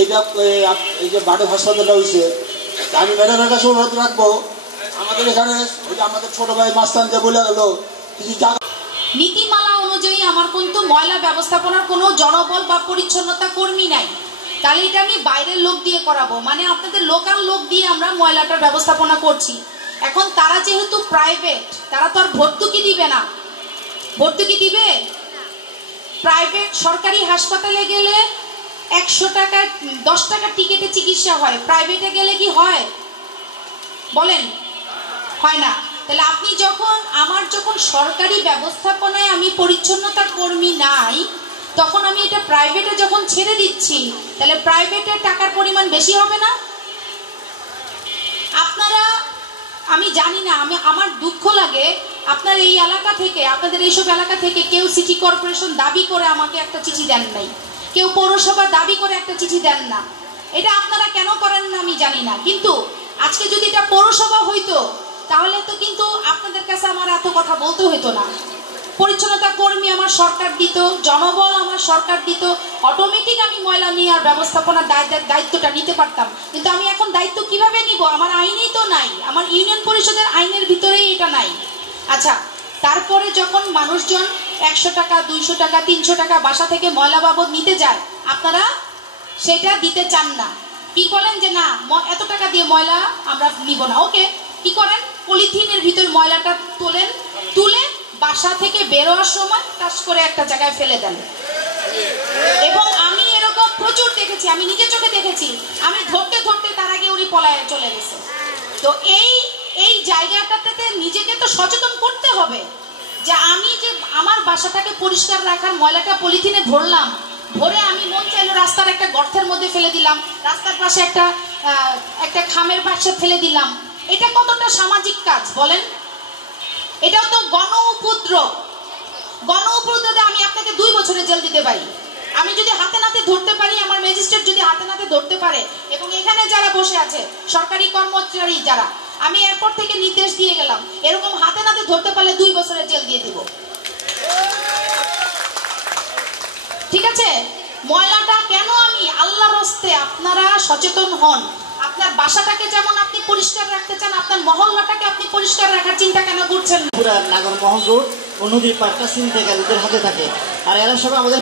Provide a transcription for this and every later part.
এই যে বাড়ি হাসপাতালটা হয়েছে, আমি ম্যাডামের কাছে অনুরোধ রাখবো, আমাদের এখানে ওই যে আমাদের ছোট ভাই মাস্তান যে বলে গেল কিছু জায়গা নীতিমালা অনুযায়ী আমার কিন্তু ময়লা ব্যবস্থাপনার কোনো জনবল বা পরিচ্ছন্নতা কর্মী নাই, তাহলে এটা আমি বাইরের লোক দিয়ে করাবো, মানে আপনাদের লোকাল লোক দিয়ে আমরা ময়লাটার ব্যবস্থাপনা করছি। এখন তারা যেহেতু প্রাইভেট, তারা তো আর ভর্তুকি দিবে না। ভর্তুকি দিবে? প্রাইভেট সরকারি হাসপাতালে গেলে 100 টাকা 10 টাকা টিকিটে চিকিৎসা হয়, প্রাইভেটে গেলে কি হয় বলেন? হয় না। তাহলে আপনি যখন যখন সরকারি ব্যবস্থাপনায় আমি পরিচ্ছন্নতা কর্মী নাই, তখন আমি এটা প্রাইভেটে যখন ছেড়ে দিচ্ছি, তাহলে প্রাইভেটের টাকার পরিমাণ বেশি হবে না? আপনারা, আমি জানি না, আমার দুঃখ লাগে, আপনার এই এলাকা থেকে, আপনাদের এইসব এলাকা থেকে কেউ সিটি কর্পোরেশন দাবি করে আমাকে একটা চিঠি দেন নাই, কেউ পৌরসভা দাবি করে একটা চিঠি দেন না। এটা আপনারা কেন করেন না আমি জানি না, কিন্তু আজকে যদি এটা পৌরসভা হইতো তাহলে তো কিন্তু আপনাদের কাছে আমার এত কথা বলতে হইতো না। পরিচ্ছন্নতা কর্মী আমার সরকার দিত, জনবল আমার সরকার দিত, অটোমেটিক আমি ময়লা নেওয়ার ব্যবস্থাপনার দায়িত্বটা নিতে পারতাম। কিন্তু আমি এখন দায়িত্ব কিভাবে নিব? আমার আইনেই তো নাই, আমার ইউনিয়ন পরিষদের আইনের ভিতরেই এটা নাই। আচ্ছা, তারপরে যখন মানুষজন 100 টাকা 200 টাকা 300 টাকা বাসা থেকে ময়লা বাবদ নিতে যায়, আপনারা সেটা দিতে চান না। কি বলেন যে না, এত টাকা দিয়ে ময়লা আমরা নিব না। ওকে, কি করেন? পলিথিনের ভিতর ময়লাটা তুলে বাসা থেকে বেরোয়ার সময় টাস করে একটা জায়গায় ফেলে দেন। এবং আমি এরকম প্রচুর দেখেছি, আমি নিজে চোখে দেখেছি। আমি ধরতে ধরতে তার আগে উনি পলায়ে চলে গেছে। তো এই জায়গাটাতে নিজেকে তো সচেতন করতে হবে যে আমি যে আমার বাসাটাকে পরিষ্কার রাখার ময়লাটা পলিথিনে ভরলাম, ভরে আমি মন চাইলো রাস্তার একটা গর্তের মধ্যে ফেলে দিলাম, রাস্তার পাশে একটা খামের পাশে ফেলে দিলাম। এটা কতটা সামাজিক কাজ বলেন? এটাও তো গণ উপদ্রব। গণ উপদ্রবে আমি আপনাকে 2 বছরের জেল দিতে পারি। আমি যদি হাতে নাতে ধরতে পারি, আমার ম্যাজিস্ট্রেট যদি হাতে নাতে ধরতে পারে, এবং এখানে যারা বসে আছে সরকারি কর্মচারী যারা, আমি এরপর থেকে নির্দেশ দিয়ে গেলাম, এরকম হাতে নাতে ধরতে পারলে 2 বছরের জেল দিয়ে দিব। ঠিক আছে? ময়লাটা কেন আমি, আল্লাহর রাস্তে আপনারা সচেতন হন। আপনার বাসাটাকে যেমন আপনি পরিষ্কার রাখতে চান, আপনার মহল্লাটাকে আপনি পরিষ্কার রাখার চিন্তা কেন করছেন? পুরা নাগর মহল রোড ও নদীর পাড়টা চিনতে গেলে ওদের হাতে থাকে। আর এরা সব আমাদের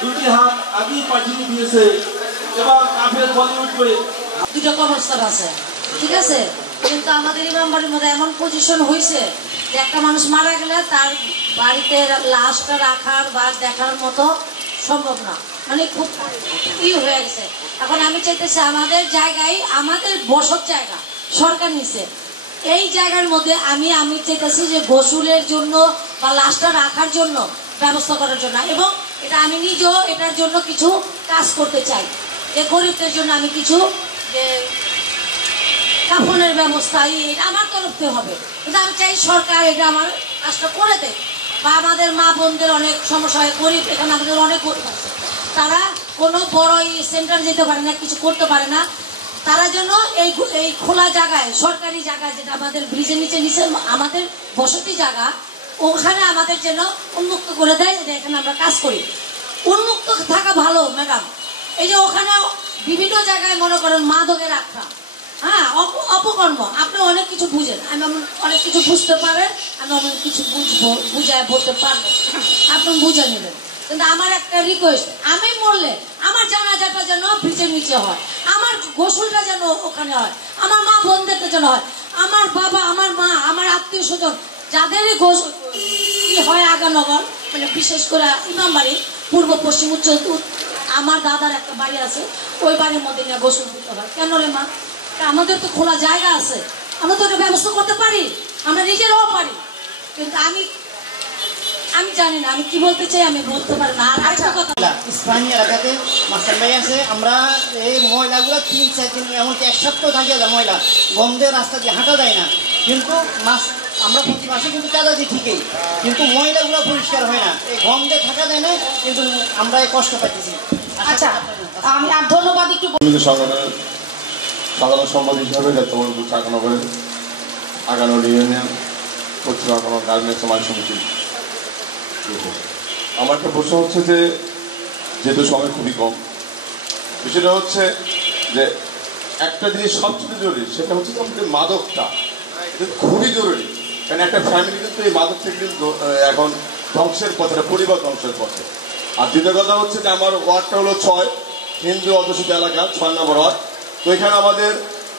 2টি হাত আগেই পাঠিয়ে দিয়েছে, এবার কাফের বলিউড করে 2টা কবরস্থান আছে, ঠিক আছে? কিন্তু আমাদের ইমাম বাড়ির মধ্যে এমন পজিশন হয়েছে যে একটা মানুষ মারা গেলে তার বাড়িতে লাশটা রাখার বা দেখার মতো সম্ভব না, মানে খুব হয়ে গেছে। এখন আমি চাইতেছি আমাদের জায়গায়, আমাদের বসত জায়গা সরকার নিছে, এই জায়গার মধ্যে আমি চাইতেছি যে গোসলের জন্য বা লাশটা রাখার জন্য ব্যবস্থা করার জন্য, এবং এটা আমি নিজেও এটার জন্য কিছু কাজ করতে চাই, যে গরিবদের জন্য আমি কিছু যে কাফনের ব্যবস্থা এটা আমার তরফ থেকে হবে। কিন্তু আমি চাই সরকার এটা আমার কাজটা করে দেয়। বা আমাদের মা বোনদের অনেক সমস্যা হয়, গরিব, এখানে আমাদের অনেক গরিব আছে, তারা কোনো বড় সেন্টার যেতে পারে না, কিছু করতে পারে না। তারা যেন এই খোলা জায়গায়, সরকারি জায়গায়, যেটা আমাদের ব্রিজের নিচে আমাদের বসতি জায়গা, ওখানে আমাদের যেন উন্মুক্ত করে দেয়, এখানে আমরা কাজ করি। উন্মুক্ত থাকা ভালো ম্যাডাম। এই যে ওখানে বিভিন্ন জায়গায় মনে করেন মাদকের আখড়া, হ্যাঁ, অপকর্ম, আপনি অনেক কিছু বুঝেন, আমি অনেক কিছু বুঝতে পারেন, আমি অনেক কিছু বুঝায় বলতে পারবো, আপনি বুঝে নেবেন। কিন্তু আমার একটা রিকোয়েস্ট, আমি মরলে আমার জানাজাটা যেন ব্রিজের নিচে হয়, আমার গোসলটা যেন ওখানে হয়, আমার মা বোনদেরটা যেন হয়, আমার বাবা, আমার মা, আমার আত্মীয় স্বজন যাদেরই হয় আগানগর, মানে বিশেষ করে ইমাম বাড়ি, পূর্ব পশ্চিম উত্তর, আমার দাদার একটা বাড়ি আছে, ওই বাড়ির মধ্যে নিয়ে গোসল করতে হয়। কেন রে মা? আমাদের তো খোলা জায়গা আছে, আমরা তো ব্যবস্থা করতে পারি, আমরা নিজেরাও পারি। কিন্তু আমি জানি না আমি কি বলতে চাই, আমি বলতে পারি না। আর একটা কথা, স্থানীয় এলাকাতে মাস্টার ভাই আছে, আমরা এই ময়লাগুলো 3-4 দিন, এমনকি 1 সপ্তাহ থাকে যায় ময়লা, গন্ধে রাস্তা দিয়ে হাঁটা যায় না। কিন্তু আমরা প্রতি মাসে কিন্তু চাঁদা দিই ঠিকই, কিন্তু ময়লাগুলো পরিষ্কার হয় না, এই গন্ধে থাকা যায় না, কিন্তু আমরা কষ্ট পাইতেছি। আচ্ছা, আমি আর ধন্যবাদ একটু সাধারণ সম্পাদক হিসাবে নেতৃত্ব চাকনগরের আগানোর ইউনিয়ন পশ্চিমবঙ্গ গার্মেন্টস সমাজ সমিতি। আমার একটা প্রশ্ন হচ্ছে যে যেহেতু সময় খুবই কম, বিষয়টা হচ্ছে যে একটা জিনিস সবচেয়ে জরুরি, সেটা হচ্ছে যে আমাদের মাদকটা খুবই জরুরি। কারণ একটা ফ্যামিলি কিন্তু এই মাদক থেকে কিন্তু এখন ধ্বংসের পথে, পরিবার ধ্বংসের পথে। আর দ্বিতীয় কথা হচ্ছে যে আমার ওয়ার্ডটা হলো 6 হিন্দু অধ্যুষিত এলাকা, 6 নম্বর ওয়ার্ড। তো এখানে আমাদের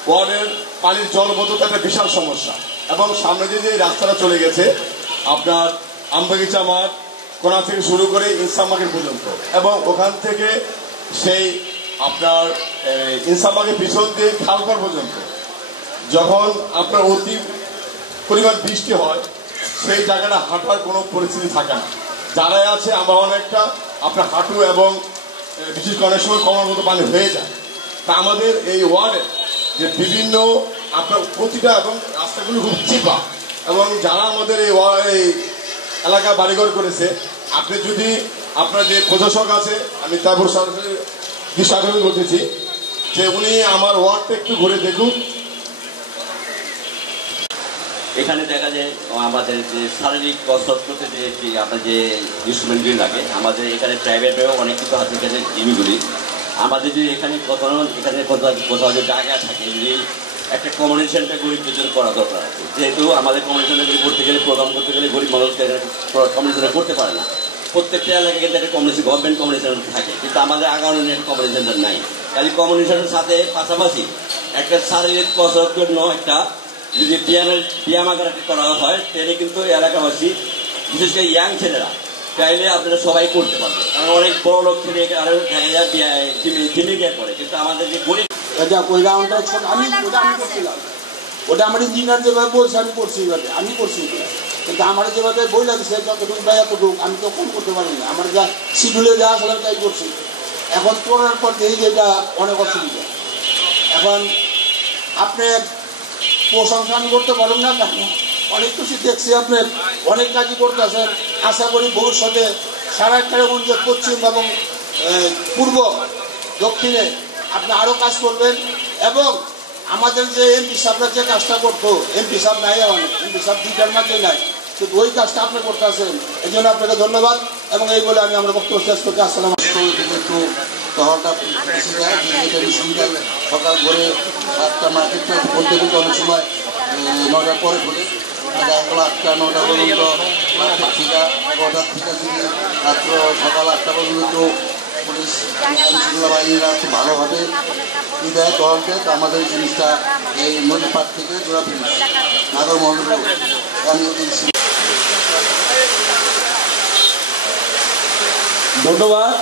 ওয়ার্ডের পানির জলবদ্ধতা একটা বিশাল সমস্যা, এবং সামনে যে রাস্তাটা চলে গেছে আপনার আমবাগিচা মাঠ কোনা থেকে শুরু করে ইনসামার্কেট পর্যন্ত, এবং ওখান থেকে সেই আপনার ইনসামার্কের পিছন দিয়ে খালপাড় পর্যন্ত যখন আপনার অতি পরিমাণ বৃষ্টি হয় সেই জায়গাটা হাঁটার কোনো পরিস্থিতি থাকে না। যারাই আছে আমরা অনেকটা আপনার হাঁটু এবং বিশেষ করে অনেক সময় কমার মতো পানি হয়ে যায়। তা আমাদের এই ওয়ার্ডে যে বিভিন্ন আপনার প্রতিটা এবং রাস্তাগুলো খুব চিপা, এবং যারা আমাদের এই এলাকা বাড়িঘর করেছে, আপনি যদি আপনার যে প্রশাসক আছে, আমি তারপর সরাসরি দৃষ্টি আকর্ষণ করতেছি যে উনি আমার ওয়ার্ডটা একটু ঘুরে দেখুন। এখানে দেখা যায় আমাদের যে শারীরিক কসরত করতে যে আপনার যে ইনস্ট্রুমেন্টগুলি লাগে, আমাদের এখানে প্রাইভেটভাবেও অনেক কিছু আছে এখানে জিমগুলি। আমাদের যে এখানে কোথাও যে জায়গা থাকে, যদি একটা কমিউনিটি সেন্টার গরিবদের জন্য করা দরকার আছে। যেহেতু আমাদের কমিউনিটি সেন্টারগুলি করতে গেলে, প্রোগ্রাম করতে গেলে গরিব মানুষ কমিউনিটি সেন্টার করতে পারে না। প্রত্যেকটা এলাকায় কিন্তু একটা কমিউনিটি গভর্নমেন্ট কমিউনিটি সেন্টার থাকে, কিন্তু আমাদের আগামী একটা কমিউনিটি সেন্টার নাই। কাজে কমিউনিটি সেন্টারের সাথে পাশাপাশি একটা শারীরিক কসরত জন্য একটা যদি ব্যায়াম আকারে করা হয়, তাহলে কিন্তু এলাকাবাসী বিশেষ করে ইয়াং ছেলেরা চাইলে আপনারা সবাই করতে পারবে। কারণ অনেক বড় লোক ছেলে আরো জিমে গিয়ে করে, কিন্তু আমাদের যে গরিব ওটা আমার ইঞ্জিনিয়ার যেভাবে বলছে আমি করছি, এইভাবে আমি করছি। কিন্তু আমার যেভাবে বই লাগছে যতটুকু বা এতটুকু আমি তো কম করতে পারি না। আমার যা শিডিউলে যা আসলে তাই করছি। এখন করার পর দেখি যে এটা অনেক অসুবিধা। এখন আপনি প্রশংসা আমি করতে পারুন না, কেন অনেক কিছু দেখছি, আপনি অনেক কাজই করতেছেন। আশা করি ভবিষ্যতে সারা কারাগঞ্জ পশ্চিম এবং পূর্ব দক্ষিণে আপনি আরও কাজ করবেন। এবং আমাদের যে এমপি সাহেবরা যে কাজটা করতো, এমপি সাহেব নাই, এমপি সাহেব 2টার মাঝে নাই, কিন্তু ওই কাজটা আপনি করতে আসেন, এই জন্য আপনাকে ধন্যবাদ। এবং এই বলে আমি আমরা বক্তব্য শেষ করতে আসসালাম। একটু শহরটা বেশি যায়, সুবিধা সকাল ভোরে 8টা মার্কেটটা বলতে কিন্তু অনেক সময় 9টার পরে খোলে, দেখা গেলো 8টা 9টা পর্যন্ত মার্কেট থেকে 11টার থেকে যদি রাত্র সকাল 8টা পর্যন্ত পুলিশ আইনশৃঙ্খলা বাহিনীরা খুব ভালোভাবে দেয় টহলকে। তো আমাদের জিনিসটা এই নদী পাড় থেকে জোড়া পুলিশ নাগর মহল আমি ধন্যবাদ।